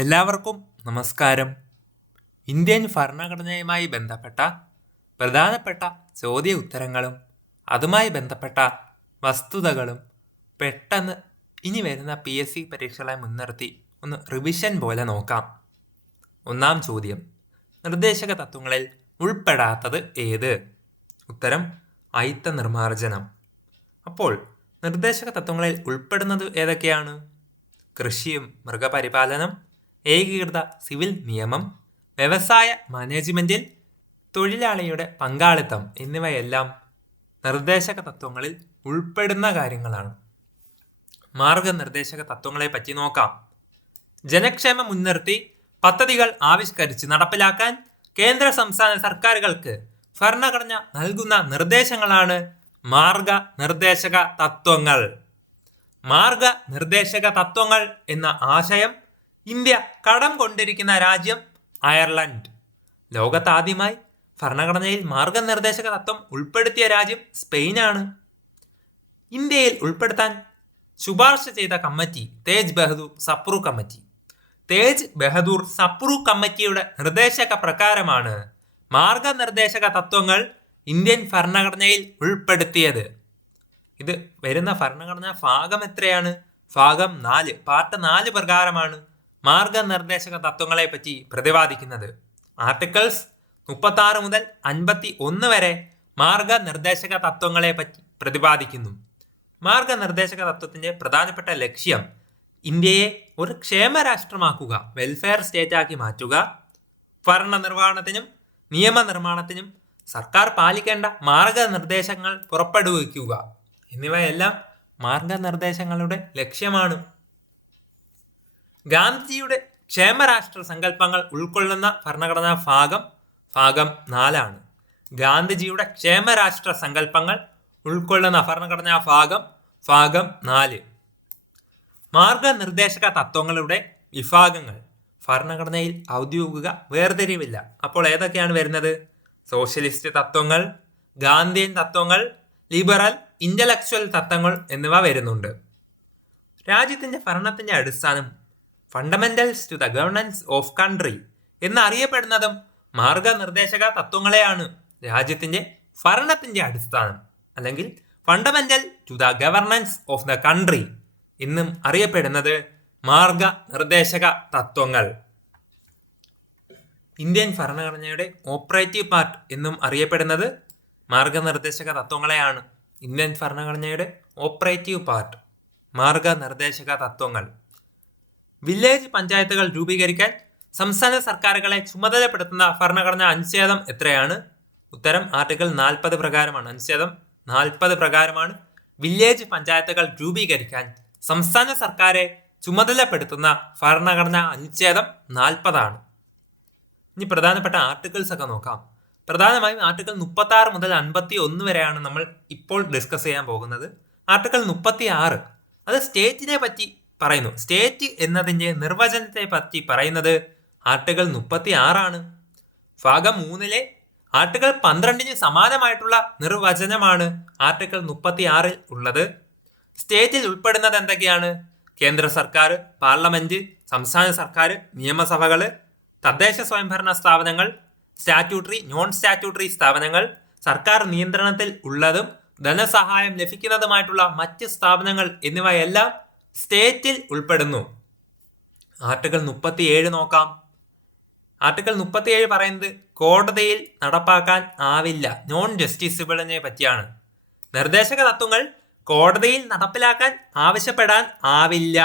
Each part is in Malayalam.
എല്ലാവർക്കും നമസ്കാരം. ഇന്ത്യൻ ഭരണഘടനയുമായി ബന്ധപ്പെട്ട പ്രധാനപ്പെട്ട ചോദ്യ ഉത്തരങ്ങളും അതുമായി ബന്ധപ്പെട്ട വസ്തുതകളും പെട്ടെന്ന് ഇനി വരുന്ന PSC പരീക്ഷകളെ മുൻനിർത്തി ഒന്ന് റിവിഷൻ പോലെ നോക്കാം. ഒന്നാം ചോദ്യം: നിർദ്ദേശക തത്വങ്ങളിൽ ഉൾപ്പെടാത്തത് ഏത്? ഉത്തരം അയിത്ത നിർമ്മാർജ്ജനം. അപ്പോൾ നിർദ്ദേശക തത്വങ്ങളിൽ ഉൾപ്പെടുന്നത് ഏതൊക്കെയാണ്? കൃഷിയും മൃഗപരിപാലനം, ഏകീകൃത സിവിൽ നിയമം, വ്യവസായ മാനേജ്മെന്റിൽ തൊഴിലാളിയുടെ പങ്കാളിത്തം എന്നിവയെല്ലാം നിർദ്ദേശക തത്വങ്ങളിൽ ഉൾപ്പെടുന്ന കാര്യങ്ങളാണ്. മാർഗനിർദ്ദേശക തത്വങ്ങളെ പറ്റി നോക്കാം. ജനക്ഷേമം മുൻനിർത്തി പദ്ധതികൾ ആവിഷ്കരിച്ച് നടപ്പിലാക്കാൻ കേന്ദ്ര സംസ്ഥാന സർക്കാരുകൾക്ക് ഭരണഘടന നൽകുന്ന നിർദ്ദേശങ്ങളാണ് മാർഗനിർദ്ദേശക തത്വങ്ങൾ. മാർഗനിർദ്ദേശക തത്വങ്ങൾ എന്ന ആശയം ഇന്ത്യ കടം കൊണ്ടിരിക്കുന്ന രാജ്യം അയർലൻഡ്. ലോകത്താദ്യമായി ഭരണഘടനയിൽ മാർഗനിർദ്ദേശക തത്വം ഉൾപ്പെടുത്തിയ രാജ്യം സ്പെയിനാണ്. ഇന്ത്യയിൽ ഉൾപ്പെടുത്താൻ ശുപാർശ ചെയ്ത കമ്മിറ്റി തേജ് ബഹദൂർ സപ്രു കമ്മിറ്റി. തേജ് ബഹദൂർ സപ്രു കമ്മിറ്റിയുടെ നിർദ്ദേശക പ്രകാരമാണ് മാർഗനിർദ്ദേശക തത്വങ്ങൾ ഇന്ത്യൻ ഭരണഘടനയിൽ ഉൾപ്പെടുത്തിയത്. ഇത് വരുന്ന ഭരണഘടനാ ഭാഗം എത്രയാണ്? ഭാഗം 4 പാർട്ട് 4 പ്രകാരമാണ് മാർഗനിർദ്ദേശക തത്വങ്ങളെ പറ്റി പ്രതിപാദിക്കുന്നത്. ആർട്ടിക്കിൾസ് 36 മുതൽ 51 വരെ മാർഗനിർദ്ദേശക തത്വങ്ങളെ പറ്റി പ്രതിപാദിക്കുന്നു. മാർഗനിർദ്ദേശക തത്വത്തിന്റെ പ്രധാനപ്പെട്ട ലക്ഷ്യം ഇന്ത്യയെ ഒരു ക്ഷേമരാഷ്ട്രമാക്കുക, വെൽഫെയർ സ്റ്റേറ്റ് ആക്കി മാറ്റുക, ഭരണനിർവഹണത്തിനും നിയമനിർമ്മാണത്തിനും സർക്കാർ പാലിക്കേണ്ട മാർഗനിർദ്ദേശങ്ങൾ പുറപ്പെടുവിക്കുക എന്നിവയെല്ലാം മാർഗനിർദ്ദേശങ്ങളുടെ ലക്ഷ്യമാണ്. ഗാന്ധിജിയുടെ ക്ഷേമരാഷ്ട്ര സങ്കല്പങ്ങൾ ഉൾക്കൊള്ളുന്ന ഭരണഘടനാ ഭാഗം 4 ആണ്. ഗാന്ധിജിയുടെ ക്ഷേമരാഷ്ട്ര സങ്കല്പങ്ങൾ ഉൾക്കൊള്ളുന്ന ഭരണഘടനാ ഭാഗം 4. മാർഗനിർദ്ദേശക തത്വങ്ങളുടെ വിഭാഗങ്ങൾ. ഭരണഘടനയിൽ ഔദ്യോഗിക വേർതിരിവില്ല. അപ്പോൾ ഏതൊക്കെയാണ് വരുന്നത്? സോഷ്യലിസ്റ്റ് തത്വങ്ങൾ, ഗാന്ധിയൻ തത്വങ്ങൾ, ലിബറൽ, ഇന്റലക്ച്വൽ തത്വങ്ങൾ എന്നിവ വരുന്നുണ്ട്. രാജ്യത്തിന്റെ ഭരണത്തിന്റെ അടിസ്ഥാനം fundamentals to the governance of country എന്നറിയപ്പെടുന്നതും മാർഗനിർദ്ദേശക തത്വങ്ങളെയാണ്. രാജ്യത്തിന്റെ ഭരണത്തിന്റെ അടിസ്ഥാനം അല്ലെങ്കിൽ fundamental to the governance of the country എന്നും അറിയപ്പെടുന്നത് മാർഗനിർദ്ദേശക തത്വങ്ങൾ. ഇന്ത്യൻ ഭരണഘടനയുടെ ഓപ്പറേറ്റീവ് പാർട്ട് എന്നും അറിയപ്പെടുന്നത് മാർഗനിർദ്ദേശക തത്വങ്ങളെയാണ്. ഇന്ത്യൻ ഭരണഘടനയുടെ ഓപ്പറേറ്റീവ് പാർട്ട് മാർഗനിർദ്ദേശക തത്വങ്ങൾ. വില്ലേജ് പഞ്ചായത്തുകൾ രൂപീകരിക്കാൻ സംസ്ഥാന സർക്കാരുകളെ ചുമതലപ്പെടുത്തുന്ന ഭരണഘടനാ അനുച്ഛേദം എത്രയാണ്? ഉത്തരം ആർട്ടിക്കിൾ 40 പ്രകാരമാണ്. അനുച്ഛേദം 40 പ്രകാരമാണ് വില്ലേജ് പഞ്ചായത്തുകൾ രൂപീകരിക്കാൻ സംസ്ഥാന സർക്കാരെ ചുമതലപ്പെടുത്തുന്ന ഭരണഘടനാ അനുച്ഛേദം 40 ആണ്. ഇനി പ്രധാനപ്പെട്ട ആർട്ടിക്കിൾസ് ഒക്കെ നോക്കാം. പ്രധാനമായും ആർട്ടിക്കിൾ 36 മുതൽ 51 വരെയാണ് നമ്മൾ ഇപ്പോൾ ഡിസ്കസ് ചെയ്യാൻ പോകുന്നത്. ആർട്ടിക്കിൾ 36 അത് സ്റ്റേറ്റിനെ പറ്റി പറയുന്നു. സ്റ്റേറ്റ് എന്നതിന്റെ നിർവചനത്തെ പറ്റി പറയുന്നത് ആർട്ടിക്കിൾ 36 ആണ്. ഭാഗം 3 ആർട്ടിക്കിൾ 12 സമാനമായിട്ടുള്ള നിർവചനമാണ് ആർട്ടിക്കിൾ 36 ഉള്ളത്. സ്റ്റേറ്റിൽ ഉൾപ്പെടുന്നത് എന്തൊക്കെയാണ്? കേന്ദ്ര സർക്കാർ, പാർലമെന്റ്, സംസ്ഥാന സർക്കാർ, നിയമസഭകൾ, തദ്ദേശ സ്വയംഭരണ സ്ഥാപനങ്ങൾ, സ്റ്റാറ്റ്യൂട്ടറി, നോൺ സ്റ്റാറ്റ്യൂട്ടറി സ്ഥാപനങ്ങൾ, സർക്കാർ നിയന്ത്രണത്തിൽ ഉള്ളതും ധനസഹായം ലഭിക്കുന്നതുമായിട്ടുള്ള മറ്റ് സ്ഥാപനങ്ങൾ എന്നിവയെല്ലാം സ്റ്റേറ്റിൽ ഉൾപ്പെടുന്നു. ആർട്ടിക്കിൾ 37 നോക്കാം. ആർട്ടിക്കിൾ 37 പറയുന്നത് കോടതിയിൽ നടപ്പാക്കാൻ ആവില്ല, നോൺ ജസ്റ്റിസിബിളിനെ പറ്റിയാണ്. നിർദ്ദേശക തത്വങ്ങൾ കോടതിയിൽ നടപ്പിലാക്കാൻ ആവശ്യപ്പെടാൻ ആവില്ല.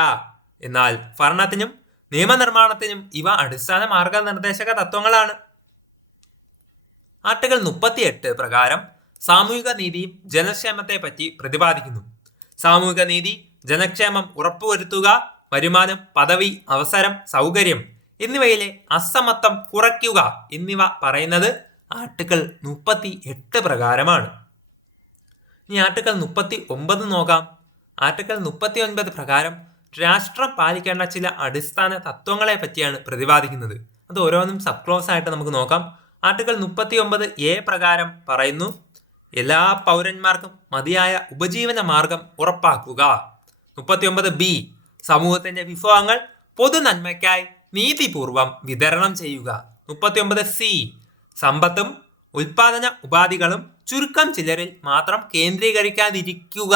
എന്നാൽ ഭരണത്തിനും നിയമനിർമ്മാണത്തിനും ഇവ അടിസ്ഥാന മാർഗനിർദ്ദേശക തത്വങ്ങളാണ്. ആർട്ടിക്കിൾ 38 പ്രകാരം സാമൂഹിക നീതിയും ജനക്ഷേമത്തെ പറ്റി പ്രതിപാദിക്കുന്നു. സാമൂഹിക നീതി, ജനക്ഷേമം ഉറപ്പുവരുത്തുക, വരുമാനം, പദവി, അവസരം, സൗകര്യം എന്നിവയിലെ അസമത്വം കുറയ്ക്കുക എന്നിവ പറയുന്നത് ആർട്ടിക്കിൾ 38 പ്രകാരമാണ്. ഇനി ആർട്ടിക്കിൾ 39 നോക്കാം. ആർട്ടിക്കിൾ 39 പ്രകാരം രാഷ്ട്രം പാലിക്കേണ്ട ചില അടിസ്ഥാന തത്വങ്ങളെ പറ്റിയാണ് പ്രതിപാദിക്കുന്നത്. അത് ഓരോന്നും സബ് ക്ലോസ് ആയിട്ട് നമുക്ക് നോക്കാം. ആർട്ടിക്കിൾ 39A പ്രകാരം പറയുന്നു, എല്ലാ പൗരന്മാർക്കും മതിയായ ഉപജീവന മാർഗം ഉറപ്പാക്കുക. 39B സമൂഹത്തിന്റെ വിഭവങ്ങൾ പൊതു നന്മയ്ക്കായി നീതിപൂർവം വിതരണം ചെയ്യുക. 39C സമ്പത്തും ഉൽപാദന ഉപാധികളും ചുരുക്കം ചിലരിൽ മാത്രം കേന്ദ്രീകരിക്കാതിരിക്കുക.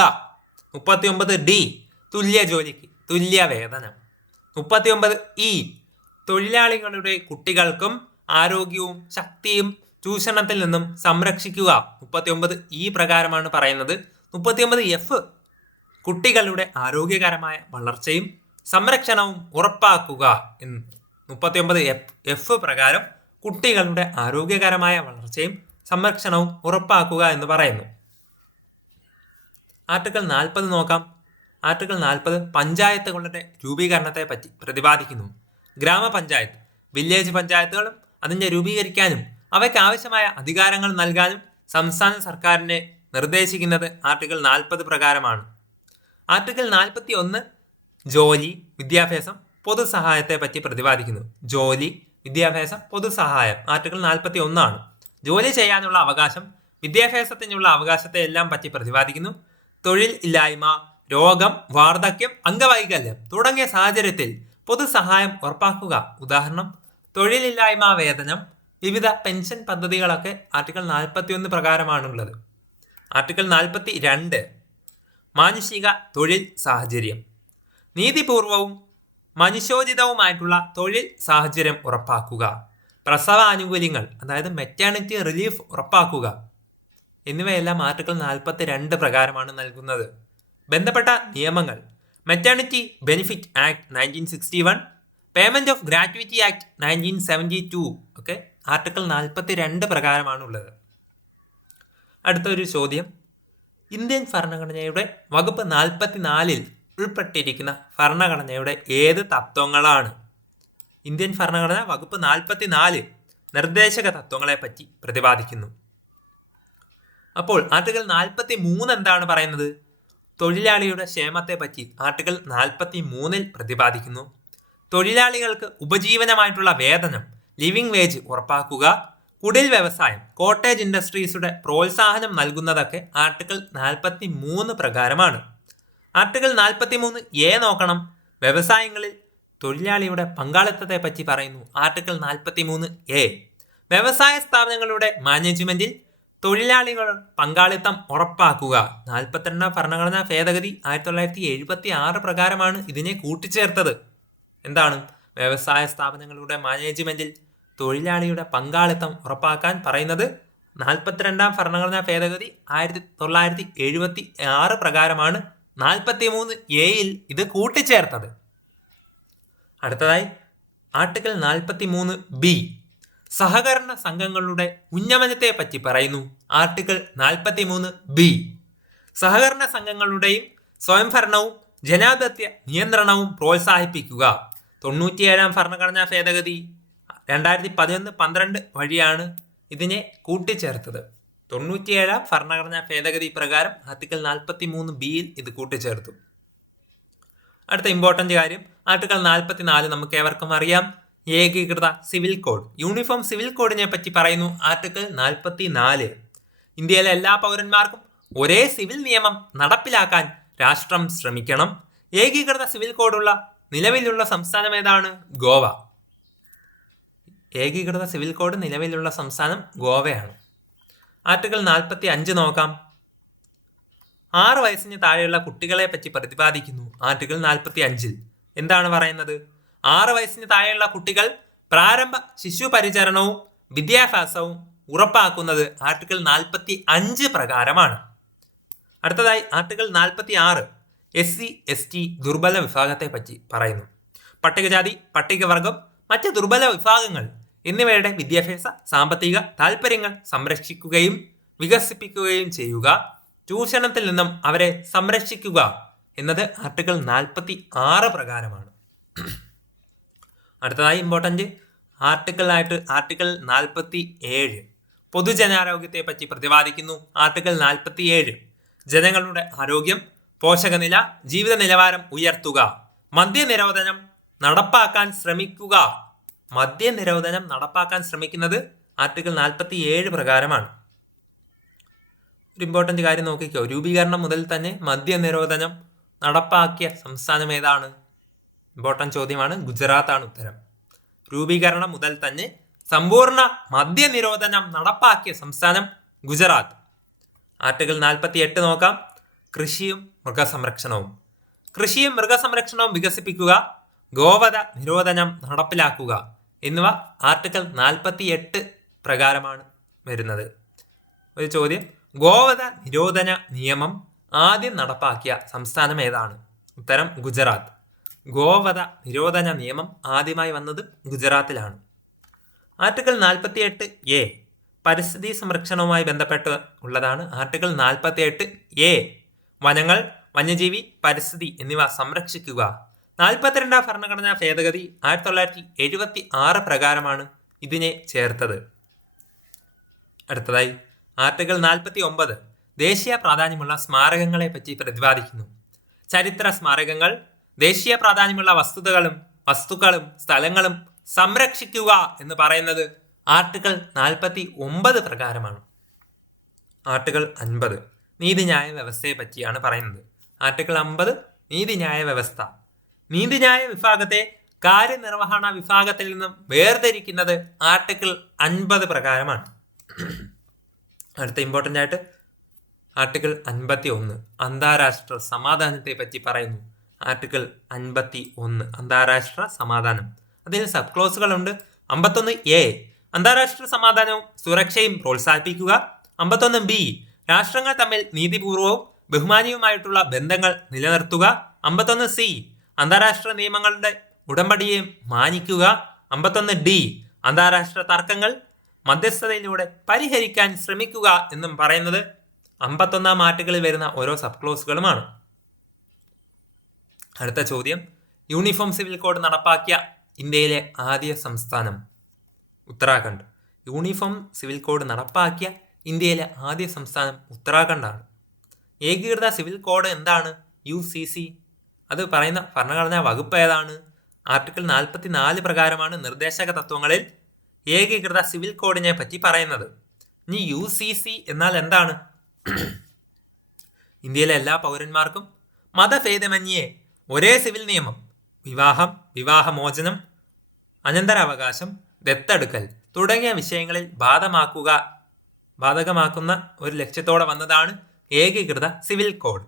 39D തുല്യ ജോലിക്ക് തുല്യ വേതനം. 39E തൊഴിലാളികളുടെ കുട്ടികൾക്കും ആരോഗ്യവും ശക്തിയും ചൂഷണത്തിൽ നിന്നും സംരക്ഷിക്കുക. 39E പ്രകാരമാണ് പറയുന്നത്. 39F കുട്ടികളുടെ ആരോഗ്യകരമായ വളർച്ചയും സംരക്ഷണവും ഉറപ്പാക്കുക എന്ന്. 39F പ്രകാരം കുട്ടികളുടെ ആരോഗ്യകരമായ വളർച്ചയും സംരക്ഷണവും ഉറപ്പാക്കുക എന്ന് പറയുന്നു. ആർട്ടിക്കിൾ 40 നോക്കാം. ആർട്ടിക്കിൾ 40 പഞ്ചായത്തുകളുടെ രൂപീകരണത്തെ പറ്റി പ്രതിപാദിക്കുന്നു. ഗ്രാമപഞ്ചായത്ത്, വില്ലേജ് പഞ്ചായത്തുകളും അതിനെ രൂപീകരിക്കാനും അവയ്ക്ക് ആവശ്യമായ അധികാരങ്ങൾ നൽകാനും സംസ്ഥാന സർക്കാരിനെ നിർദ്ദേശിക്കുന്നത് ആർട്ടിക്കിൾ 40 പ്രകാരമാണ്. ആർട്ടിക്കിൾ 41 ജോലി, വിദ്യാഭ്യാസം, പൊതുസഹായത്തെ പറ്റി പ്രതിപാദിക്കുന്നു. ജോലി, വിദ്യാഭ്യാസം, പൊതുസഹായം ആർട്ടിക്കിൾ 41 ആണ്. ജോലി ചെയ്യാനുള്ള അവകാശം, വിദ്യാഭ്യാസത്തിനുള്ള അവകാശത്തെ എല്ലാം പറ്റി പ്രതിപാദിക്കുന്നു. തൊഴിൽ ഇല്ലായ്മ, രോഗം, വാർദ്ധക്യം, അംഗവൈകല്യം തുടങ്ങിയ സാഹചര്യത്തിൽ പൊതുസഹായം ഉറപ്പാക്കുക. ഉദാഹരണം തൊഴിലില്ലായ്മ വേതനം, വിവിധ പെൻഷൻ പദ്ധതികളൊക്കെ ആർട്ടിക്കിൾ 41 പ്രകാരമാണുള്ളത്. ആർട്ടിക്കിൾ 42 മാനുഷിക തൊഴിൽ സാഹചര്യം. നീതിപൂർവവും മനുഷ്യോചിതവുമായിട്ടുള്ള തൊഴിൽ സാഹചര്യം ഉറപ്പാക്കുക. പ്രസവ ആനുകൂല്യങ്ങൾ, അതായത് മെറ്റേണിറ്റി റിലീഫ് ഉറപ്പാക്കുക എന്നിവയെല്ലാം ആർട്ടിക്കിൾ 42 പ്രകാരമാണ് നൽകുന്നത്. ബന്ധപ്പെട്ട നിയമങ്ങൾ maternity benefit act 1961, payment of gratuity act 1972 ഒക്കെ ആർട്ടിക്കിൾ 42 പ്രകാരമാണുള്ളത്. അടുത്തൊരു ചോദ്യം, ഇന്ത്യൻ ഭരണഘടനയുടെ വകുപ്പ് 44 ഉൾപ്പെട്ടിരിക്കുന്ന ഭരണഘടനയുടെ ഏത് തത്വങ്ങളാണ്? ഇന്ത്യൻ ഭരണഘടന വകുപ്പ് 44 നിർദ്ദേശക തത്വങ്ങളെ പറ്റി പ്രതിപാദിക്കുന്നു. അപ്പോൾ ആർട്ടിക്കിൾ 43 എന്താണ് പറയുന്നത്? തൊഴിലാളിയുടെ ക്ഷേമത്തെ പറ്റി ആർട്ടിക്കിൾ 43 പ്രതിപാദിക്കുന്നു. തൊഴിലാളികൾക്ക് ഉപജീവനമായിട്ടുള്ള വേതനം, ലിവിംഗ് വേജ് ഉറപ്പാക്കുക. കുടിൽ വ്യവസായം, കോട്ടേജ് ഇൻഡസ്ട്രീസുടെ പ്രോത്സാഹനം നൽകുന്നതൊക്കെ ആർട്ടിക്കിൾ 43 പ്രകാരമാണ്. ആർട്ടിക്കിൾ 43A നോക്കണം. വ്യവസായങ്ങളിൽ തൊഴിലാളിയുടെ പങ്കാളിത്തത്തെ പറ്റി പറയുന്നു. ആർട്ടിക്കിൾ 43A വ്യവസായ സ്ഥാപനങ്ങളുടെ മാനേജ്മെന്റിൽ തൊഴിലാളികളുടെ പങ്കാളിത്തം ഉറപ്പാക്കുക. 42 ഭരണഘടനാ ഭേദഗതി 1976 പ്രകാരമാണ് ഇതിനെ കൂട്ടിച്ചേർത്തത്. എന്താണ്? വ്യവസായ സ്ഥാപനങ്ങളുടെ മാനേജ്മെന്റിൽ തൊഴിലാളിയുടെ പങ്കാളിത്തം ഉറപ്പാക്കാൻ പറയുന്നത് 42 ഭരണഘടനാ ഭേദഗതി 1976 പ്രകാരമാണ് 43A ഇത് കൂട്ടിച്ചേർത്തത്. അടുത്തതായി ആർട്ടിക്കിൾ 43B സഹകരണ സംഘങ്ങളുടെ ഉന്നമനത്തെ പറ്റി പറയുന്നു. ആർട്ടിക്കിൾ 43B സഹകരണ സംഘങ്ങളുടെയും സ്വയംഭരണവും ജനാധിപത്യ നിയന്ത്രണവും പ്രോത്സാഹിപ്പിക്കുക. 97 ഭരണഘടനാ ഭേദഗതി 2011-12 വഴിയാണ് ഇതിനെ കൂട്ടിച്ചേർത്തത്. 97 ഭരണഘടനാ ഭേദഗതി പ്രകാരം ആർട്ടിക്കിൾ 43B ഇത് കൂട്ടിച്ചേർത്തു. അടുത്ത ഇമ്പോർട്ടന്റ് കാര്യം ആർട്ടിക്കിൾ 44 നമുക്ക് ഏവർക്കും അറിയാം. ഏകീകൃത സിവിൽ കോഡ്, യൂണിഫോം സിവിൽ കോഡിനെ പറ്റി പറയുന്നു. ആർട്ടിക്കിൾ 44 ഇന്ത്യയിലെ എല്ലാ പൗരന്മാർക്കും ഒരേ സിവിൽ നിയമം നടപ്പിലാക്കാൻ രാഷ്ട്രം ശ്രമിക്കണം. ഏകീകൃത സിവിൽ കോഡുള്ള നിലവിലുള്ള സംസ്ഥാനം ഏതാണ്? ഗോവ. ഏകീകൃത സിവിൽ കോഡ് നിലവിലുള്ള സംസ്ഥാനം ഗോവയാണ്. ആർട്ടിക്കിൾ 45 നോക്കാം. 6 വയസ്സിന് താഴെയുള്ള കുട്ടികളെ പറ്റി പ്രതിപാദിക്കുന്നു. ആർട്ടിക്കിൾ 45 എന്താണ് പറയുന്നത്? 6 വയസ്സിന് താഴെയുള്ള കുട്ടികൾ പ്രാരംഭ ശിശു പരിചരണവും വിദ്യാഭ്യാസവും ഉറപ്പാക്കുന്നത് ആർട്ടിക്കിൾ 45 പ്രകാരമാണ്. അടുത്തതായി ആർട്ടിക്കിൾ 46 SC/ST ദുർബല വിഭാഗത്തെ പറ്റി പറയുന്നു. പട്ടികജാതി, പട്ടികവർഗം, മറ്റ് ദുർബല വിഭാഗങ്ങൾ എന്നിവയുടെ വിദ്യാഭ്യാസ സാമ്പത്തിക താൽപ്പര്യങ്ങൾ സംരക്ഷിക്കുകയും വികസിപ്പിക്കുകയും ചെയ്യുക, ചൂഷണത്തിൽ നിന്നും അവരെ സംരക്ഷിക്കുക എന്നത് ആർട്ടിക്കിൾ 46 പ്രകാരമാണ്. അടുത്തതായി ഇമ്പോർട്ടന്റ് ആർട്ടിക്കിൾ 47 പൊതുജനാരോഗ്യത്തെ പറ്റി പ്രതിപാദിക്കുന്നു. ആർട്ടിക്കിൾ 47 ജനങ്ങളുടെ ആരോഗ്യം, പോഷകനില, ജീവിത നിലവാരം ഉയർത്തുക, മദ്യനിരോധനം നടപ്പാക്കാൻ ശ്രമിക്കുക. മദ്യനിരോധനം നടപ്പാക്കാൻ ശ്രമിക്കുന്നത് ആർട്ടിക്കിൾ 47 പ്രകാരമാണ്. ഒരു ഇമ്പോർട്ടന്റ് കാര്യം നോക്കിക്കോ. രൂപീകരണം മുതൽ തന്നെ മദ്യനിരോധനം നടപ്പാക്കിയ സംസ്ഥാനം ഏതാണ്? ഇമ്പോർട്ടന്റ് ചോദ്യമാണ്. ഗുജറാത്താണ് ഉത്തരം. രൂപീകരണം മുതൽ തന്നെ സമ്പൂർണ്ണ മദ്യനിരോധനം നടപ്പാക്കിയ സംസ്ഥാനം ഗുജറാത്ത്. ആർട്ടിക്കിൾ 48 നോക്കാം. കൃഷിയും മൃഗസംരക്ഷണവും. കൃഷിയും മൃഗസംരക്ഷണവും വികസിപ്പിക്കുക, ഗോവധ നിരോധനം നടപ്പിലാക്കുക എന്നിവ ആർട്ടിക്കിൾ 48 പ്രകാരമാണ് വരുന്നത്. ഒരു ചോദ്യം, ഗോവധ നിരോധന നിയമം ആദ്യം നടപ്പാക്കിയ സംസ്ഥാനം ഏതാണ്? ഉത്തരം ഗുജറാത്ത്. ഗോവധ നിരോധന നിയമം ആദ്യമായി വന്നത് ഗുജറാത്തിലാണ്. ആർട്ടിക്കിൾ 48A പരിസ്ഥിതി സംരക്ഷണവുമായി ബന്ധപ്പെട്ട് ഉള്ളതാണ്. ആർട്ടിക്കിൾ 48A വനങ്ങൾ, വന്യജീവി, പരിസ്ഥിതി എന്നിവ സംരക്ഷിക്കുക. 42ാം ഭരണഘടനാ ഭേദഗതി 1976 പ്രകാരമാണ് ഇതിനെ ചേർത്തത്. അടുത്തതായി ആർട്ടിക്കിൾ 49 ദേശീയ പ്രാധാന്യമുള്ള സ്മാരകങ്ങളെ പറ്റി പ്രതിപാദിക്കുന്നു. ചരിത്ര സ്മാരകങ്ങൾ, ദേശീയ പ്രാധാന്യമുള്ള വസ്തുക്കളും സ്ഥലങ്ങളും സംരക്ഷിക്കുക എന്ന് പറയുന്നത് ആർട്ടിക്കിൾ 49 പ്രകാരമാണ്. ആർട്ടിക്കിൾ 50 നീതിന്യായ വ്യവസ്ഥയെ പറ്റിയാണ് പറയുന്നത്. ആർട്ടിക്കിൾ 50 നീതിന്യായ വ്യവസ്ഥ. നീതിന്യായ വിഭാഗത്തെ കാര്യനിർവഹണ വിഭാഗത്തിൽ നിന്നും വേർതിരിക്കുന്നത് ആർട്ടിക്കിൾ 50 പ്രകാരമാണ്. അടുത്ത ഇമ്പോർട്ടൻ്റ് ആയിട്ട് ആർട്ടിക്കിൾ 51 അന്താരാഷ്ട്ര സമാധാനത്തെ പറ്റി പറയുന്നു. ആർട്ടിക്കിൾ 51 അന്താരാഷ്ട്ര സമാധാനം. അതിന് സബ് ക്ലോസുകളുണ്ട്. 51A അന്താരാഷ്ട്ര സമാധാനവും സുരക്ഷയും പ്രോത്സാഹിപ്പിക്കുക. 51B രാഷ്ട്രങ്ങൾ തമ്മിൽ നീതിപൂർവവും ബഹുമാനിയുമായിട്ടുള്ള ബന്ധങ്ങൾ നിലനിർത്തുക. 51C അന്താരാഷ്ട്ര നിയമങ്ങളുടെ ഉടമ്പടിയെ മാനിക്കുക. 51D അന്താരാഷ്ട്ര തർക്കങ്ങൾ മധ്യസ്ഥതയിലൂടെ പരിഹരിക്കാൻ ശ്രമിക്കുക എന്നും പറയുന്നത് 51ാം ആർട്ടിക്കിളിൽ വരുന്ന ഓരോ സബ് ക്ലോസുകളുമാണ്. അടുത്ത ചോദ്യം, യൂണിഫോം സിവിൽ കോഡ് നടപ്പാക്കിയ ഇന്ത്യയിലെ ആദ്യ സംസ്ഥാനം? ഉത്തരാഖണ്ഡ്. യൂണിഫോം സിവിൽ കോഡ് നടപ്പാക്കിയ ഇന്ത്യയിലെ ആദ്യ സംസ്ഥാനം ഉത്തരാഖണ്ഡാണ്. ഏകീകൃത സിവിൽ കോഡ് എന്താണ്? UCC. അത് പറയുന്ന ഭരണഘടനാ വകുപ്പ് ഏതാണ്? ആർട്ടിക്കിൾ 44 പ്രകാരമാണ് നിർദ്ദേശക തത്വങ്ങളിൽ ഏകീകൃത സിവിൽ കോഡിനെ പറ്റി പറയുന്നത്. ഇനി UCC എന്നാൽ എന്താണ്? ഇന്ത്യയിലെ എല്ലാ പൗരന്മാർക്കും മതഭേദമന്യേ ഒരേ സിവിൽ നിയമം, വിവാഹം, വിവാഹമോചനം, അനന്തരാവകാശം, ദത്തെടുക്കൽ തുടങ്ങിയ വിഷയങ്ങളിൽ ബാധകമാക്കുന്ന ഒരു ലക്ഷ്യത്തോടെ വന്നതാണ് ഏകീകൃത സിവിൽ കോഡ്.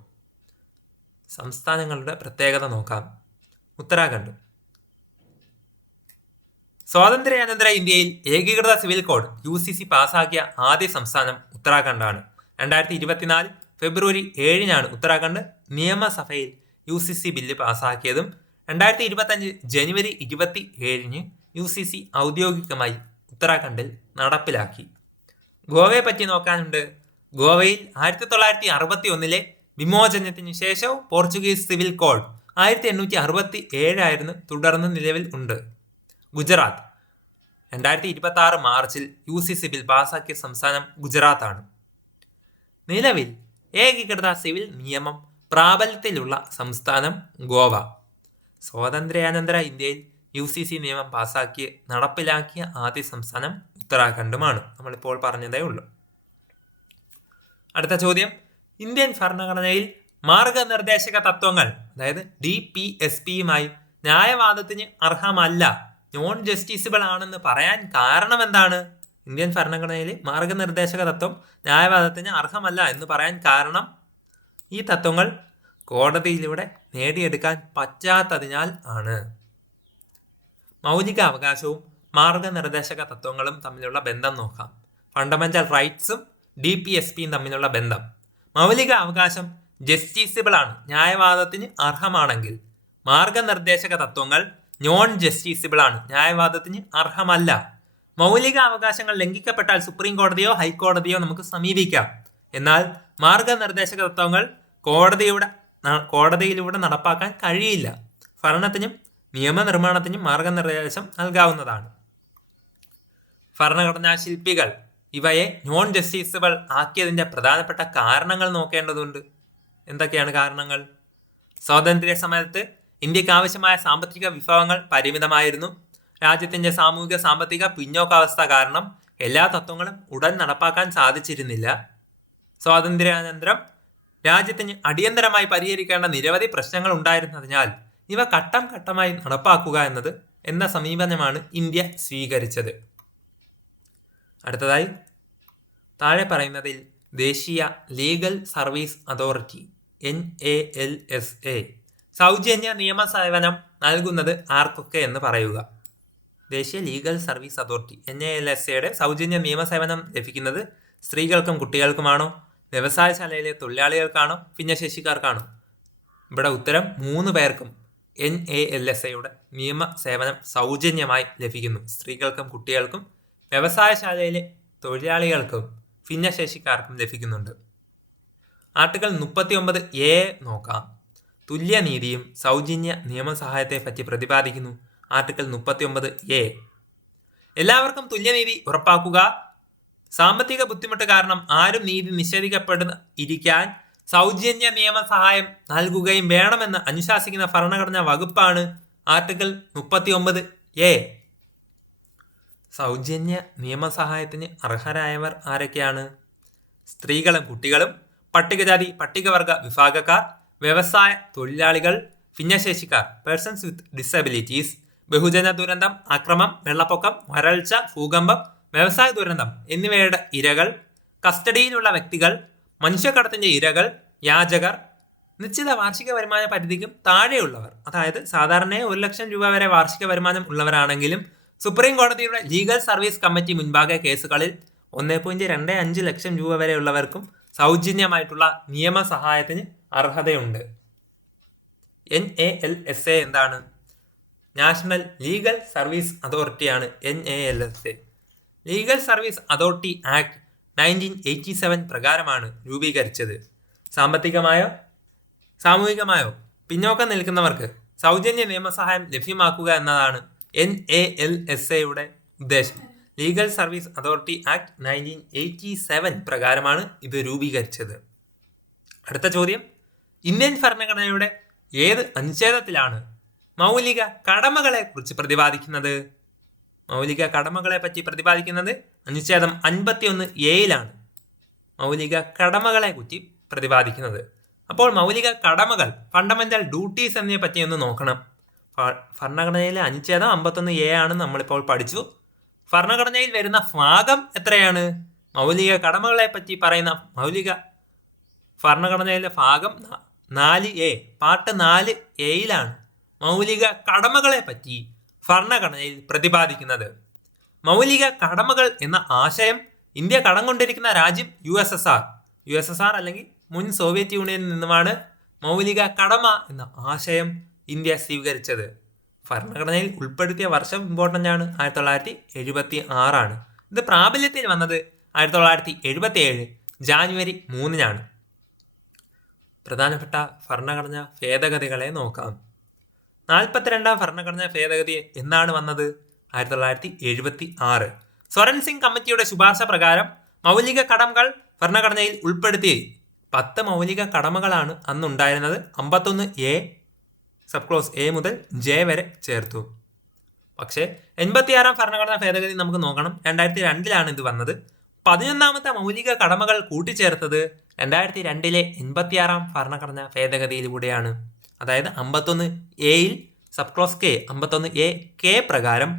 സംസ്ഥാനങ്ങളുടെ പ്രത്യേകത നോക്കാം. ഉത്തരാഖണ്ഡ്. സ്വാതന്ത്ര്യാനന്തര ഇന്ത്യയിൽ ഏകീകൃത സിവിൽ കോഡ് UCC പാസാക്കിയ ആദ്യ സംസ്ഥാനം ഉത്തരാഖണ്ഡാണ്. 2024 ഫെബ്രുവരി 7 ഉത്തരാഖണ്ഡ് നിയമസഭയിൽ UCC ബില്ല് പാസാക്കിയതും 2025 ജനുവരി 27 UCC ഔദ്യോഗികമായി ഉത്തരാഖണ്ഡിൽ നടപ്പിലാക്കി. ഗോവയെ പറ്റി നോക്കാനുണ്ട്. ഗോവയിൽ 1961 വിമോചനത്തിന് ശേഷവും പോർച്ചുഗീസ് സിവിൽ കോഡ് 1867 തുടർന്ന് നിലവിൽ ഉണ്ട്. ഗുജറാത്ത് 2026 മാർച്ചിൽ UCC ബിൽ പാസാക്കിയ സംസ്ഥാനം ഗുജറാത്താണ്. നിലവിൽ ഏകീകൃത സിവിൽ നിയമം പ്രാബല്യത്തിലുള്ള സംസ്ഥാനം ഗോവ. സ്വാതന്ത്ര്യാനന്തര ഇന്ത്യയിൽ UCC നിയമം പാസാക്കി നടപ്പിലാക്കിയ ആദ്യ സംസ്ഥാനം ഉത്തരാഖണ്ഡുമാണ്. നമ്മളിപ്പോൾ പറഞ്ഞതേ ഉള്ളൂ. അടുത്ത ചോദ്യം, ഇന്ത്യൻ ഭരണഘടനയിൽ മാർഗനിർദ്ദേശക തത്വങ്ങൾ അതായത് DPSPയുമായി ന്യായവാദത്തിന് അർഹമല്ല, നോൺ ജസ്റ്റിസിബിൾ ആണെന്ന് പറയാൻ കാരണം എന്താണ്? ഇന്ത്യൻ ഭരണഘടനയിൽ മാർഗനിർദ്ദേശക തത്വം ന്യായവാദത്തിന് അർഹമല്ല എന്ന് പറയാൻ കാരണം ഈ തത്വങ്ങൾ കോടതിയിലൂടെ നേടിയെടുക്കാൻ പറ്റാത്തതിനാൽ ആണ്. മൗലിക അവകാശവും മാർഗനിർദ്ദേശക തത്വങ്ങളും തമ്മിലുള്ള ബന്ധം നോക്കാം. ഫണ്ടമെന്റൽ റൈറ്റ്സും DPSPയും തമ്മിലുള്ള ബന്ധം. മൗലിക അവകാശം ജസ്റ്റിസിബിൾ ആണ്, ന്യായവാദത്തിന് അർഹമാണെങ്കിൽ. മാർഗനിർദ്ദേശക തത്വങ്ങൾ നോൺ ജസ്റ്റിസിബിൾ ആണ്, ന്യായവാദത്തിന് അർഹമല്ല. മൗലിക അവകാശങ്ങൾ ലംഘിക്കപ്പെട്ടാൽ സുപ്രീം കോടതിയോ ഹൈക്കോടതിയോ നമുക്ക് സമീപിക്കാം. എന്നാൽ മാർഗനിർദ്ദേശക തത്വങ്ങൾ കോടതിയിലൂടെ നടപ്പാക്കാൻ കഴിയില്ല. ഭരണത്തിനും നിയമനിർമ്മാണത്തിനും മാർഗനിർദ്ദേശം നൽകാവുന്നതാണ്. ഭരണഘടനാ ശില്പികൾ ഇവയെ നോൺ ജസ്റ്റിസബിൾ ആക്കിയതിന്റെ പ്രധാനപ്പെട്ട കാരണങ്ങൾ നോക്കേണ്ടതുണ്ട്. എന്തൊക്കെയാണ് കാരണങ്ങൾ? സ്വാതന്ത്ര്യ സമയത്ത് ഇന്ത്യക്ക് ആവശ്യമായ സാമ്പത്തിക വിഭവങ്ങൾ പരിമിതമായിരുന്നു. രാജ്യത്തിന്റെ സാമൂഹിക സാമ്പത്തിക പിന്നോക്കാവസ്ഥ കാരണം എല്ലാ തത്വങ്ങളും ഉടൻ നടപ്പാക്കാൻ സാധിച്ചിരുന്നില്ല. സ്വാതന്ത്ര്യാനന്തരം രാജ്യത്തിന് അടിയന്തരമായി പരിഹരിക്കേണ്ട നിരവധി പ്രശ്നങ്ങൾ ഉണ്ടായിരുന്നതിനാൽ ഇവ ഘട്ടം ഘട്ടമായി നടപ്പാക്കുക എന്നത് എന്ന സമീപനമാണ് ഇന്ത്യ സ്വീകരിച്ചത്. അടുത്തതായി താഴെ പറയുന്നതിൽ ദേശീയ ലീഗൽ സർവീസ് അതോറിറ്റി NALSA സൗജന്യ നിയമസേവനം നൽകുന്നത് ആർക്കൊക്കെ എന്ന് പറയുക. ദേശീയ ലീഗൽ സർവീസ് അതോറിറ്റി NALSAയുടെ സൗജന്യ നിയമസേവനം ലഭിക്കുന്നത് സ്ത്രീകൾക്കും കുട്ടികൾക്കുമാണോ, വ്യവസായശാലയിലെ തൊഴിലാളികൾക്കാണോ, ഭിന്നശേഷിക്കാർക്കാണോ? ഇവിടെ ഉത്തരം 3 പേർക്കും NALSAയുടെ നിയമസേവനം സൗജന്യമായി ലഭിക്കുന്നു. സ്ത്രീകൾക്കും കുട്ടികൾക്കും വ്യവസായശാലയിലെ തൊഴിലാളികൾക്കും ഭിന്നശേഷിക്കാർക്കും ലഭിക്കുന്നുണ്ട്. ആർട്ടിക്കിൾ 39A നോക്കാം. തുല്യനീതിയും സൗജന്യ നിയമസഹായത്തെ പറ്റി പ്രതിപാദിക്കുന്നു. ആർട്ടിക്കിൾ 39A എല്ലാവർക്കും തുല്യനീതി ഉറപ്പാക്കുക. സാമ്പത്തിക ബുദ്ധിമുട്ട് കാരണം ആരും നീതി നിഷേധിക്കപ്പെടുന്ന ഇരിക്കാൻ സൗജന്യ നിയമസഹായം നൽകുകയും വേണമെന്ന് അനുശാസിക്കുന്ന ഭരണഘടനാ വകുപ്പാണ് ആർട്ടിക്കിൾ 39A. സൗജന്യ നിയമസഹായത്തിന് അർഹരായവർ ആരൊക്കെയാണ്? സ്ത്രീകളും കുട്ടികളും, പട്ടികജാതി പട്ടികവർഗ വിഭാഗക്കാർ, വ്യവസായ തൊഴിലാളികൾ, ഭിന്നശേഷിക്കാർ, പേഴ്സൺസ് വിത്ത് ഡിസബിലിറ്റീസ്, ബഹുജന ദുരന്തം, അക്രമം, വെള്ളപ്പൊക്കം, വരൾച്ച, ഭൂകമ്പം, വ്യവസായ ദുരന്തം എന്നിവയുടെ ഇരകൾ, കസ്റ്റഡിയിലുള്ള വ്യക്തികൾ, മനുഷ്യക്കടത്തിന്റെ ഇരകൾ, യാചകർ, നിശ്ചിത വാർഷിക വരുമാന പരിധിക്കും താഴെയുള്ളവർ. അതായത് സാധാരണ 1 ലക്ഷം രൂപ വരെ വാർഷിക വരുമാനം ഉള്ളവരാണെങ്കിലും സുപ്രീം കോടതിയുടെ ലീഗൽ സർവീസ് കമ്മിറ്റി മുൻപാകെ കേസുകളിൽ 1.25 ലക്ഷം രൂപ വരെയുള്ളവർക്കും സൗജന്യമായിട്ടുള്ള നിയമസഹായത്തിന് അർഹതയുണ്ട്. NALSA എന്താണ്? നാഷണൽ ലീഗൽ സർവീസ് അതോറിറ്റിയാണ് NALSA. Legal service authority act 1987 പ്രകാരമാണ് രൂപീകരിച്ചത്. സാമ്പത്തികമായോ സാമൂഹികമായോ പിന്നോക്കം നിൽക്കുന്നവർക്ക് സൗജന്യ നിയമസഹായം ലഭ്യമാക്കുക എന്നതാണ് NALSAയുടെ ഉദ്ദേശം. ലീഗൽ സർവീസ് അതോറിറ്റി ആക്ട് 1987 പ്രകാരമാണ് ഇത് രൂപീകരിച്ചത്. അടുത്ത ചോദ്യം, ഇന്ത്യൻ ഭരണഘടനയുടെ ഏത് അനുച്ഛേദത്തിലാണ് മൗലിക കടമകളെ കുറിച്ച് പ്രതിപാദിക്കുന്നത്? മൗലിക കടമകളെ പറ്റി പ്രതിപാദിക്കുന്നത് അനുച്ഛേദം 51A മൗലിക കടമകളെ കുറിച്ച് പ്രതിപാദിക്കുന്നത്. അപ്പോൾ മൗലിക കടമകൾ, ഫണ്ടമെന്റൽ ഡ്യൂട്ടീസ് എന്നിവയെ പറ്റി ഒന്ന് നോക്കണം. ഭരണഘടനയിലെ അനുച്ഛേദം 51A ആണ് നമ്മളിപ്പോൾ പഠിച്ചു. ഭരണഘടനയിൽ വരുന്ന ഭാഗം എത്രയാണ്? മൗലിക കടമകളെ പറ്റി പറയുന്ന ഭരണഘടനയിലെ ഭാഗം 4A, പാർട്ട് 4A മൗലിക കടമകളെ പറ്റി ഭരണഘടനയിൽ പ്രതിപാദിക്കുന്നത്. മൗലിക കടമകൾ എന്ന ആശയം ഇന്ത്യ കടം കൊണ്ടിരിക്കുന്ന രാജ്യം USSR അല്ലെങ്കിൽ മുൻ സോവിയറ്റ് യൂണിയനിൽ നിന്നുമാണ് മൗലിക കടമ എന്ന ആശയം ഇന്ത്യ സ്വീകരിച്ചത്. ഭരണഘടനയിൽ ഉൾപ്പെടുത്തിയ വർഷം ഇമ്പോർട്ടൻ്റ് ആണ്, 1976. ഇത് പ്രാബല്യത്തിൽ വന്നത് 1977 ജാനുവരി 3 പ്രധാനപ്പെട്ട ഭരണഘടനാ ഭേദഗതികളെ നോക്കാം. 42ാം ഭരണഘടനാ ഭേദഗതി എന്നാണ് വന്നത്? 1976. സ്വരൻ സിംഗ് കമ്മിറ്റിയുടെ ശുപാർശ പ്രകാരം മൗലിക കടമകൾ ഭരണഘടനയിൽ ഉൾപ്പെടുത്തി 10 മൗലിക കടമകളാണ് അന്നുണ്ടായിരുന്നത്. 51A സബ് ക്ലോസ് A മുതൽ J വരെ ചേർത്തു. പക്ഷേ 86ാം ഭരണഘടനാ ഭേദഗതി നമുക്ക് നോക്കണം. 2002 ഇത് വന്നത്. 11ാമത്തെ മൗലിക കടമകൾ കൂട്ടിച്ചേർത്തത് 2002 86ാം ഭരണഘടനാ ഭേദഗതിയിലൂടെയാണ്. അതായത് 51A sub close K 51A പ്രകാരം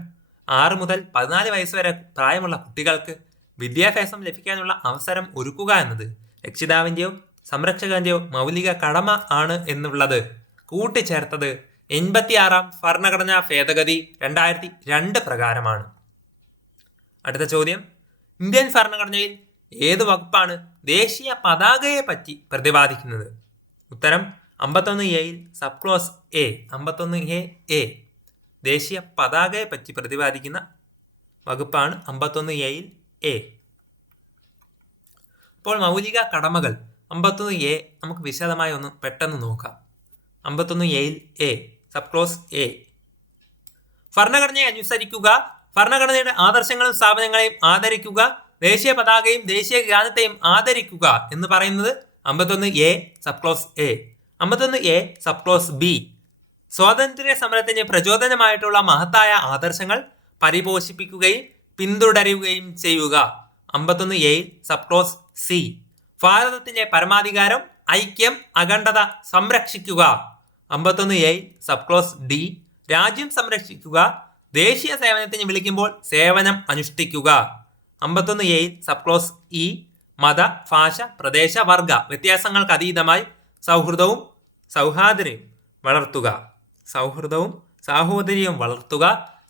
6 മുതൽ 14 വയസ്സ് വരെ പ്രായമുള്ള കുട്ടികൾക്ക് വിദ്യാഭ്യാസം ലഭിക്കാനുള്ള അവസരം ഒരുക്കുക എന്നത് രക്ഷിതാവിൻ്റെയോ സംരക്ഷകന്റെയോ മൗലിക കടമ ആണ് എന്നുള്ളത് കൂട്ടിച്ചേർത്തത് 86ാം ഭരണഘടനാ ഭേദഗതി 2002 പ്രകാരമാണ്. അടുത്ത ചോദ്യം, ഇന്ത്യൻ ഭരണഘടനയിൽ ഏത് വകുപ്പാണ് ദേശീയ പതാകയെ പറ്റി പ്രതിപാദിക്കുന്നത്? ഉത്തരം 51A sub close A 51A ദേശീയ പതാകയെ പറ്റി പ്രതിപാദിക്കുന്ന വകുപ്പാണ് 51A. അപ്പോൾ മൗലിക കടമകൾ 51A നമുക്ക് വിശദമായി ഒന്ന് പെട്ടെന്ന് നോക്കാം. 51A സബ് ക്ലോസ് A ഭരണഘടനയെ അനുസരിക്കുക, ഭരണഘടനയുടെ ആദർശങ്ങളും സ്ഥാപനങ്ങളെയും ആദരിക്കുക, ദേശീയ പതാകയും ദേശീയ ഗാനത്തെയും ആദരിക്കുക എന്ന് പറയുന്നത് 51A sub close A. 51A sub close B സ്വാതന്ത്ര്യ സമരത്തിന് പ്രചോദനമായിട്ടുള്ള മഹത്തായ ആദർശങ്ങൾ പരിപോഷിപ്പിക്കുകയും പിന്തുടരുകയും ചെയ്യുക. 51A സബ് ക്ലോസ് C ഭാരതത്തിന്റെ പരമാധികാരം, ഐക്യം, അഖണ്ഡത സംരക്ഷിക്കുക. 51A സബ് ക്ലോസ് D രാജ്യം സംരക്ഷിക്കുക, ദേശീയ സേവനത്തിന് വിളിക്കുമ്പോൾ സേവനം അനുഷ്ഠിക്കുക. 51A സബ് ക്ലോസ് ഇ മത, ഭാഷ, പ്രദേശ, വർഗ വ്യത്യാസങ്ങൾക്ക് അതീതമായി സൗഹൃദവും സാഹോദര്യവും വളർത്തുക.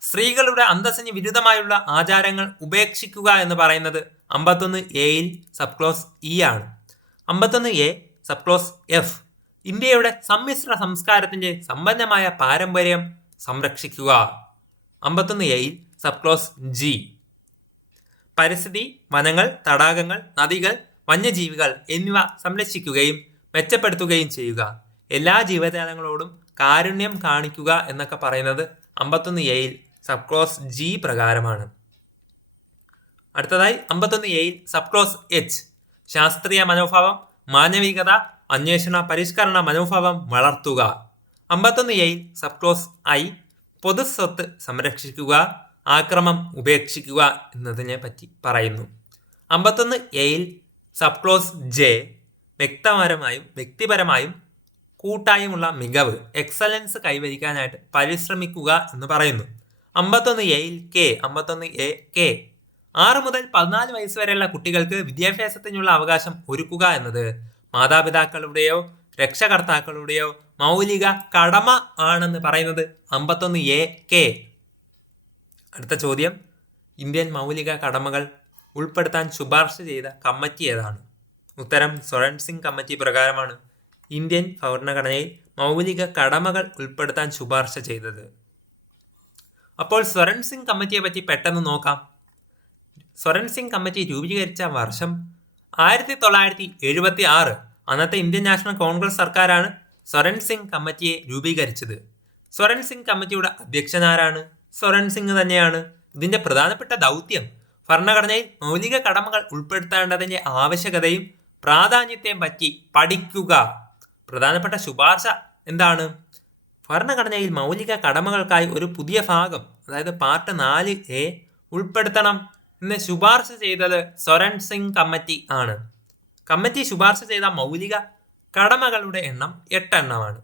സ്ത്രീകളുടെ അന്തസ്സിന് വിരുദ്ധമായുള്ള ആചാരങ്ങൾ ഉപേക്ഷിക്കുക എന്ന് പറയുന്നത് 51A സബ് ക്ലോസ് ഇ ആണ്. 51A സബ് ക്ലോസ് എഫ് ഇന്ത്യയുടെ സമ്മിശ്ര സംസ്കാരത്തിന്റെ സമ്പന്നമായ പാരമ്പര്യം സംരക്ഷിക്കുക. 51A സബ് ക്ലോസ് ജി പരിസ്ഥിതി, വനങ്ങൾ, തടാകങ്ങൾ, നദികൾ, വന്യജീവികൾ എന്നിവ സംരക്ഷിക്കുകയും മെച്ചപ്പെടുത്തുകയും ചെയ്യുക. എല്ലാ ജീവജാലങ്ങളോടും കാരുണ്യം കാണിക്കുക എന്നൊക്കെ പറയുന്നത് 51A സബ് ക്ലോസ് ജി പ്രകാരമാണ്. അടുത്തതായി 51A സബ് ക്ലോസ് എച്ച് ശാസ്ത്രീയ മനോഭാവം, മാനവികത, അന്വേഷണ പരിഷ്കരണ മനോഭാവം വളർത്തുക. 51A സബ് ക്ലോസ് ഐ പൊതുസ്വത്ത് സംരക്ഷിക്കുക, ആക്രമം ഉപേക്ഷിക്കുക എന്നതിനെ പറ്റി പറയുന്നു. 51A സബ് ക്ലോസ് ജെ വ്യക്തിപരമായും കൂട്ടായുമുള്ള മികവ് എക്സലൻസ് കൈവരിക്കാനായിട്ട് പരിശ്രമിക്കുക എന്ന് പറയുന്നു. 51A കെ 6 മുതൽ 14 വയസ്സ് വരെയുള്ള കുട്ടികൾക്ക് വിദ്യാഭ്യാസത്തിനുള്ള അവകാശം ഒരുക്കുക എന്നത് മാതാപിതാക്കളുടെയോ രക്ഷകർത്താക്കളുടെയോ മൗലിക കടമ ആണെന്ന് പറയുന്നത് 51A കെ. അടുത്ത ചോദ്യം, ഇന്ത്യൻ മൗലിക കടമകൾ ഉൾപ്പെടുത്താൻ ശുപാർശ ചെയ്ത കമ്മിറ്റി ഏതാണ്? ഉത്തരം സ്വരൺ സിംഗ് കമ്മിറ്റി പ്രകാരമാണ് ഇന്ത്യൻ ഭരണഘടനയിൽ മൗലിക കടമകൾ ഉൾപ്പെടുത്താൻ ശുപാർശ ചെയ്തത്. അപ്പോൾ സ്വരൺ സിംഗ് കമ്മിറ്റിയെ പറ്റി പെട്ടെന്ന് നോക്കാം. സ്വരൺ സിംഗ് കമ്മിറ്റി രൂപീകരിച്ച വർഷം 1976. അന്നത്തെ ഇന്ത്യൻ നാഷണൽ കോൺഗ്രസ് സർക്കാരാണ് സ്വരൺ സിംഗ് കമ്മിറ്റിയെ രൂപീകരിച്ചത്. സ്വരൺ സിംഗ് കമ്മിറ്റിയുടെ അധ്യക്ഷനാരാണ്? സ്വരൺ സിംഗ് തന്നെയാണ്. ഇതിന്റെ പ്രധാനപ്പെട്ട ദൗത്യം ഭരണഘടനയിൽ മൗലിക കടമകൾ ഉൾപ്പെടുത്തേണ്ടതിന്റെ ആവശ്യകതയും പ്രാധാന്യത്തെയും പറ്റി പഠിക്കുക. പ്രധാനപ്പെട്ട ശുപാർശ എന്താണ്? ഭരണഘടനയിൽ മൗലിക കടമകൾക്കായി ഒരു പുതിയ ഭാഗം, അതായത് പാർട്ട് 4A ഉൾപ്പെടുത്തണം എന്ന് ശുപാർശ ചെയ്തത് സ്വരൺ സിംഗ് കമ്മിറ്റി ആണ്. കമ്മിറ്റി ശുപാർശ ചെയ്ത മൗലിക കടമകളുടെ എണ്ണം 8 എണ്ണമാണ്.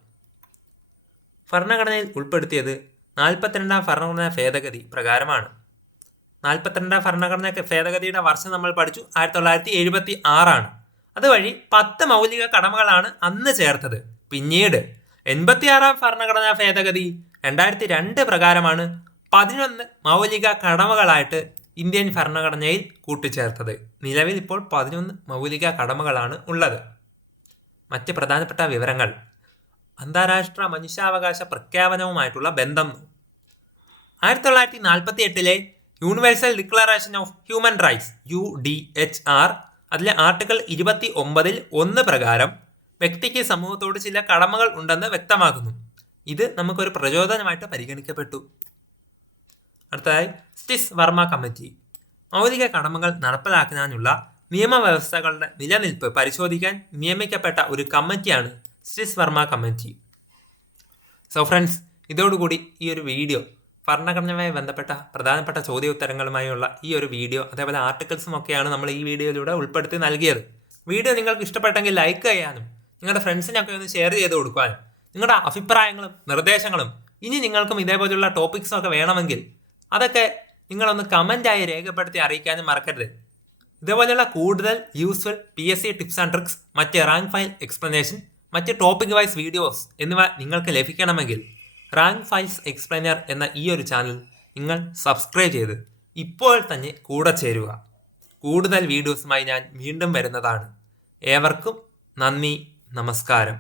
ഭരണഘടനയിൽ ഉൾപ്പെടുത്തിയത് 42ാം ഭരണഘടനാ ഭേദഗതി പ്രകാരമാണ്. 42ാം ഭരണഘടനാ ഭേദഗതിയുടെ വർഷം നമ്മൾ പഠിച്ചു 1976 അതുവഴി 10 മൗലിക കടമകളാണ് അന്ന് ചേർത്തത്. പിന്നീട് 86ാം ഭരണഘടനാ ഭേദഗതി 2002 പ്രകാരമാണ് 11 മൗലിക കടമകളായിട്ട് ഇന്ത്യൻ ഭരണഘടനയിൽ കൂട്ടിച്ചേർത്തത്. നിലവിൽ ഇപ്പോൾ 11 മൗലിക കടമകളാണ് ഉള്ളത്. മറ്റ് പ്രധാനപ്പെട്ട വിവരങ്ങൾ: അന്താരാഷ്ട്ര മനുഷ്യാവകാശ പ്രഖ്യാപനവുമായിട്ടുള്ള ബന്ധം. 1948 universal declaration of human rights UDHR അതിലെ ആർട്ടിക്കിൾ 29(1) പ്രകാരം വ്യക്തിക്ക് സമൂഹത്തോട് ചില കടമകൾ ഉണ്ടെന്ന് വ്യക്തമാക്കുന്നു. ഇത് നമുക്കൊരു പ്രചോദനമായിട്ട് പരിഗണിക്കപ്പെട്ടു. അടുത്തതായി സ്റ്റിസ് വർമ്മ കമ്മിറ്റി മൗലിക കടമകൾ നടപ്പിലാക്കാനുള്ള നിയമവ്യവസ്ഥകളുടെ നിലനിൽപ്പ് പരിശോധിക്കാൻ നിയമിക്കപ്പെട്ട ഒരു കമ്മിറ്റിയാണ് സ്റ്റിസ് വർമ്മ കമ്മിറ്റി. സോ ഫ്രണ്ട്സ്, ഇതോടുകൂടി ഈ ഒരു വീഡിയോ, ഭരണഘടനയുമായി ബന്ധപ്പെട്ട പ്രധാനപ്പെട്ട ചോദ്യോത്തരങ്ങളുമായുള്ള ഈ ഒരു വീഡിയോ, അതേപോലെ ആർട്ടിക്കിൾസും ഒക്കെയാണ് നമ്മൾ ഈ വീഡിയോയിലൂടെ ഉൾപ്പെടുത്തി നൽകിയത്. വീഡിയോ നിങ്ങൾക്ക് ഇഷ്ടപ്പെട്ടെങ്കിൽ ലൈക്ക് ചെയ്യാനും നിങ്ങളുടെ ഫ്രണ്ട്സിനൊക്കെ ഒന്ന് ഷെയർ ചെയ്ത് കൊടുക്കാനും നിങ്ങളുടെ അഭിപ്രായങ്ങളും നിർദ്ദേശങ്ങളും ഇനി നിങ്ങൾക്കും ഇതേപോലുള്ള ടോപ്പിക്സും ഒക്കെ വേണമെങ്കിൽ അതൊക്കെ നിങ്ങളൊന്ന് കമൻ്റായി രേഖപ്പെടുത്തി അറിയിക്കാനും മറക്കരുത്. ഇതേപോലെയുള്ള കൂടുതൽ useful PSC tips and tricks, മറ്റ് റാങ്ക് ഫയൽ എക്സ്പ്ലനേഷൻ, മറ്റ് ടോപ്പിക് വൈസ് വീഡിയോസ് എന്നിവ നിങ്ങൾക്ക് ലഭിക്കണമെങ്കിൽ റാങ്ക് ഫയൽസ് എക്സ്പ്ലെയിനർ എന്ന ഈ ഒരു ചാനൽ നിങ്ങൾ സബ്സ്ക്രൈബ് ചെയ്ത് ഇപ്പോൾ തന്നെ കൂടെ ചേരുക. കൂടുതൽ വീഡിയോസുമായി ഞാൻ വീണ്ടും വരുന്നതാണ്. ഏവർക്കും നന്ദി, നമസ്കാരം.